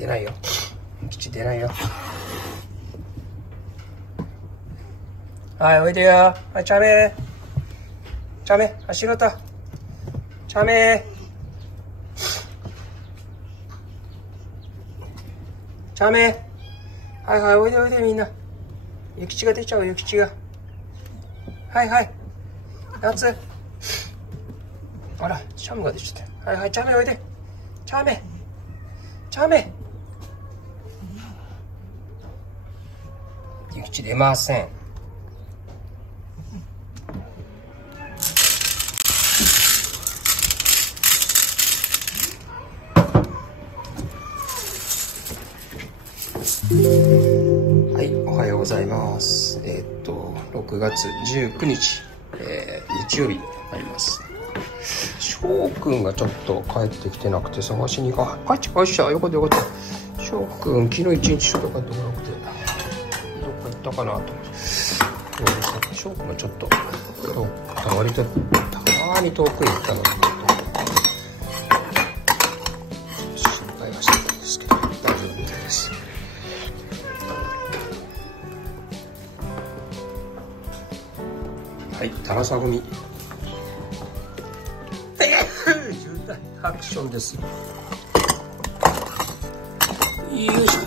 出ないよ。諭吉出ないよ。はい、おいでよ。はい、チャメ。チャメ、あ、仕事。チャメ。チャメ。はいはい、おいでおいでみんな。諭吉が出ちゃう、諭吉が。はいはい。夏。あら、チャムが出ちゃった。はいはい、チャメおいで。チャメ。チャメ。諭吉出ません。はい、おはようございます。6月19日、日曜日になります。翔くんがちょっと帰ってきてなくて探しに帰っちゃいました。よかったよかった。翔くん、昨日一日ちょっと帰ってこなくて、どっか行ったかなと思って。翔くんがちょっと、割とたまに遠くに行ったので、心配はしてたんですけど、大丈夫みたいです。はい、タラサ組。重大アクションですよ。よいしょ。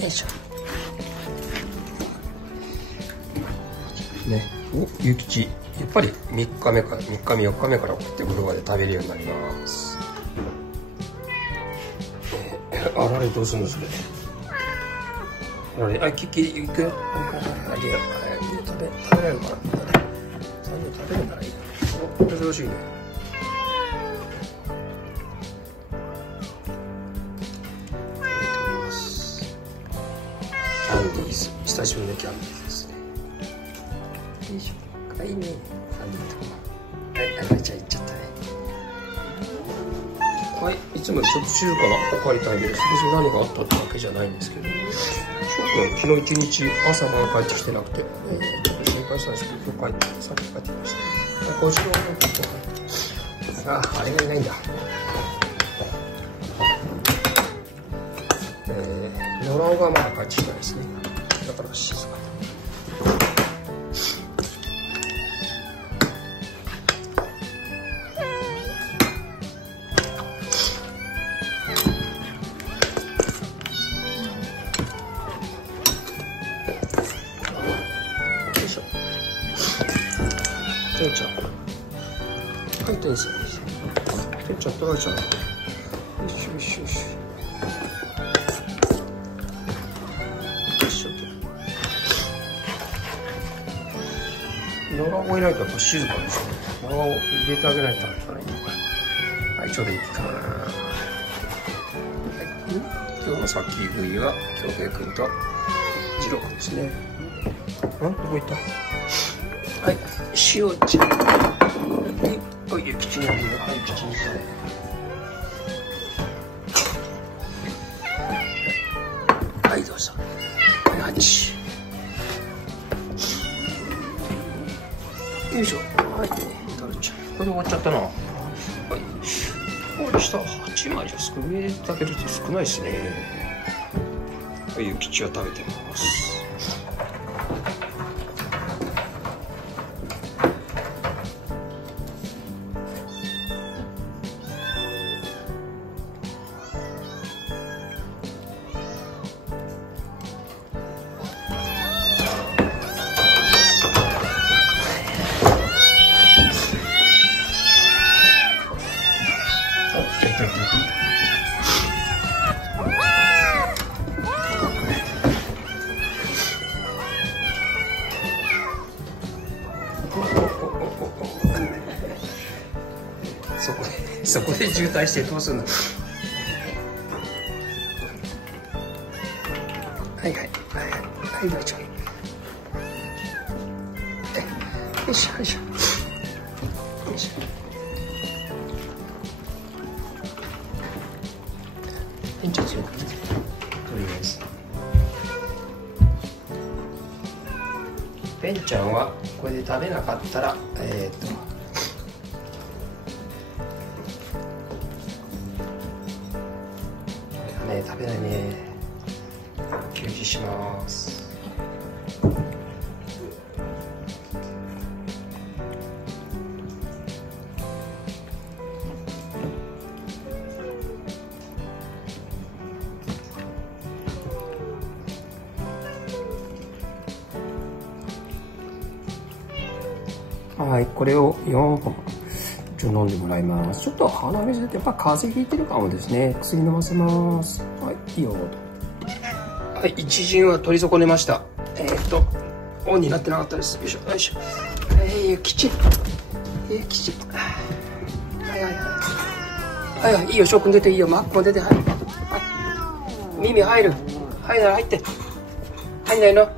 よいしょ。ね、お、諭吉。やっぱり3日目か3日目4日目からこうやって風呂場で食べるようになります。あられどうするんですかね。あられ、あ、キキ行くよ。あげよ。食べれるかな。食べるならいい。お、珍しいね。キャンディーズ、久しぶりのキャンディーズですね。よいしょ。いいね。はい、赤ちゃん行っちゃったね。はい、いつもちょっと静かなおかわりタイムです。別に何があったってわけじゃないんですけど、翔くん、昨日一日朝まで帰ってきてなくて、ちょっと心配したんですけど、さっき帰ってきました。はい、こうしよう。あれがいないんだ。野良がまだ帰ってきてないですね。だから静かに。てんちゃん。はい、てんさん。てんちゃん、とらちゃん。よしよしよし。よしよし。野良をいないとやっぱ静かですね。野良を入れてあげないといけないのかな。はい、ちょうどいいかな。はい、今日の先食いは、京平くんと次郎くんですね。どこ行った？はい、塩ちゃん。おい、諭吉にあげる。はい、諭吉にこれ。はい、どうぞ。はい、8。よいしょ。はい、タルちゃん。これで終わっちゃったな。はい。これ下8枚じゃ上だけだと少ないですね。はい、諭吉は食べてます。そこで渋滞してどうするの。はいはいはいはいはいどうぞ。よいしょよいしょよいしょ。店長強くとりあえず。ベンちゃんはこれで食べなかったら食べないね。休止します。はい、これを4本飲んでもらいます。ちょっと鼻水でやっぱ風邪ひいてるかもですね。薬飲ませます。はい、いいよ。はい、一陣は取り損ねました。オンになってなかったです。よいしょ、よいしょ。きっちり。きっちり。はいはいはい。はいはい、いいよ、翔くん出ていいよ。マックも出て、はい。耳入る。入って。入んないの。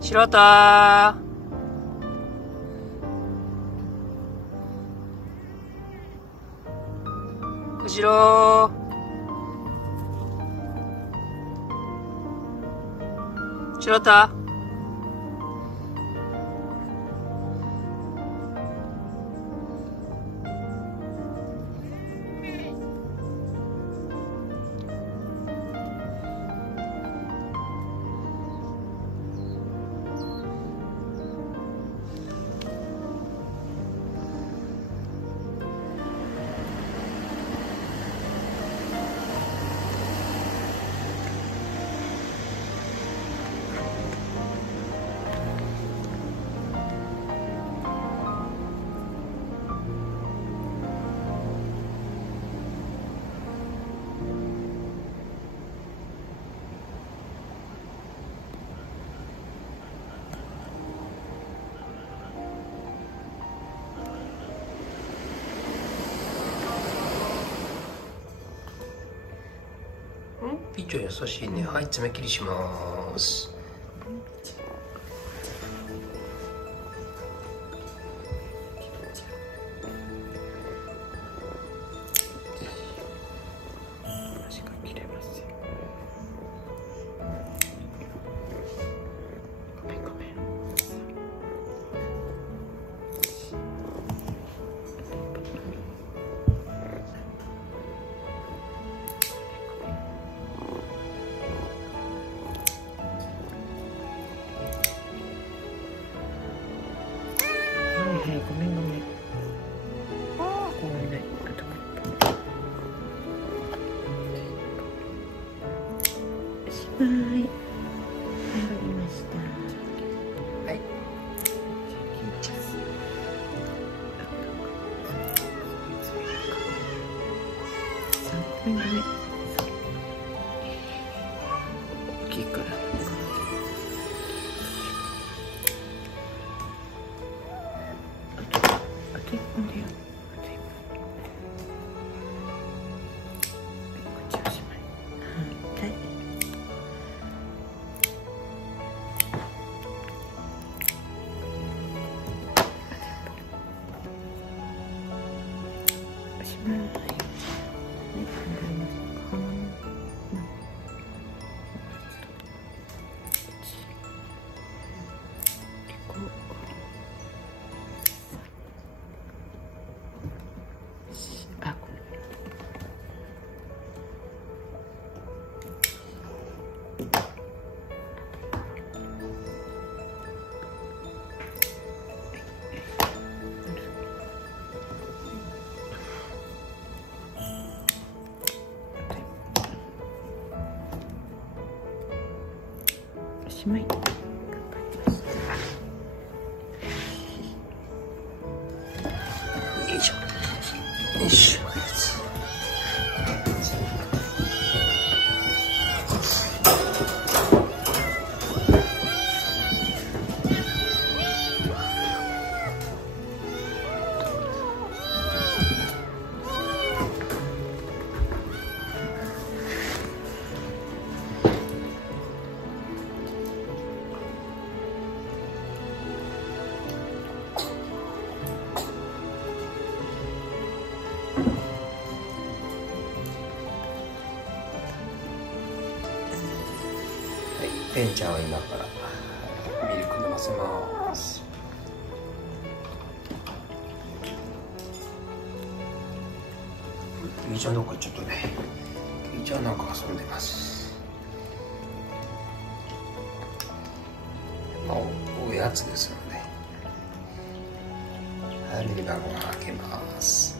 白田小次郎白田ピーチョ優しいね。はい、爪切りします。はい、ごめんごめん。ごめんね。しまい。はい、わかりました。はい。ごめんごめん。大きいから。しまい。頑張りました。よいしょ。よいしょ。ペンちゃんは今からミルク飲ませます。ゆいちゃんどっか行っちゃったね。ゆいちゃんなんか遊んでます。おやつですので、はい、ミルクを開けます。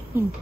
うん